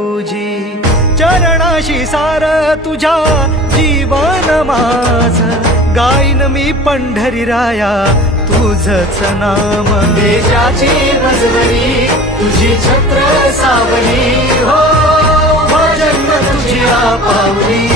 तुझी चरणाशी सार तुझ्या जीवन माझ गाईन मी पंढरी राया तुझच नाम देशाची मजवरी तुझी छत्र सावली हो जन्म तुझी पावली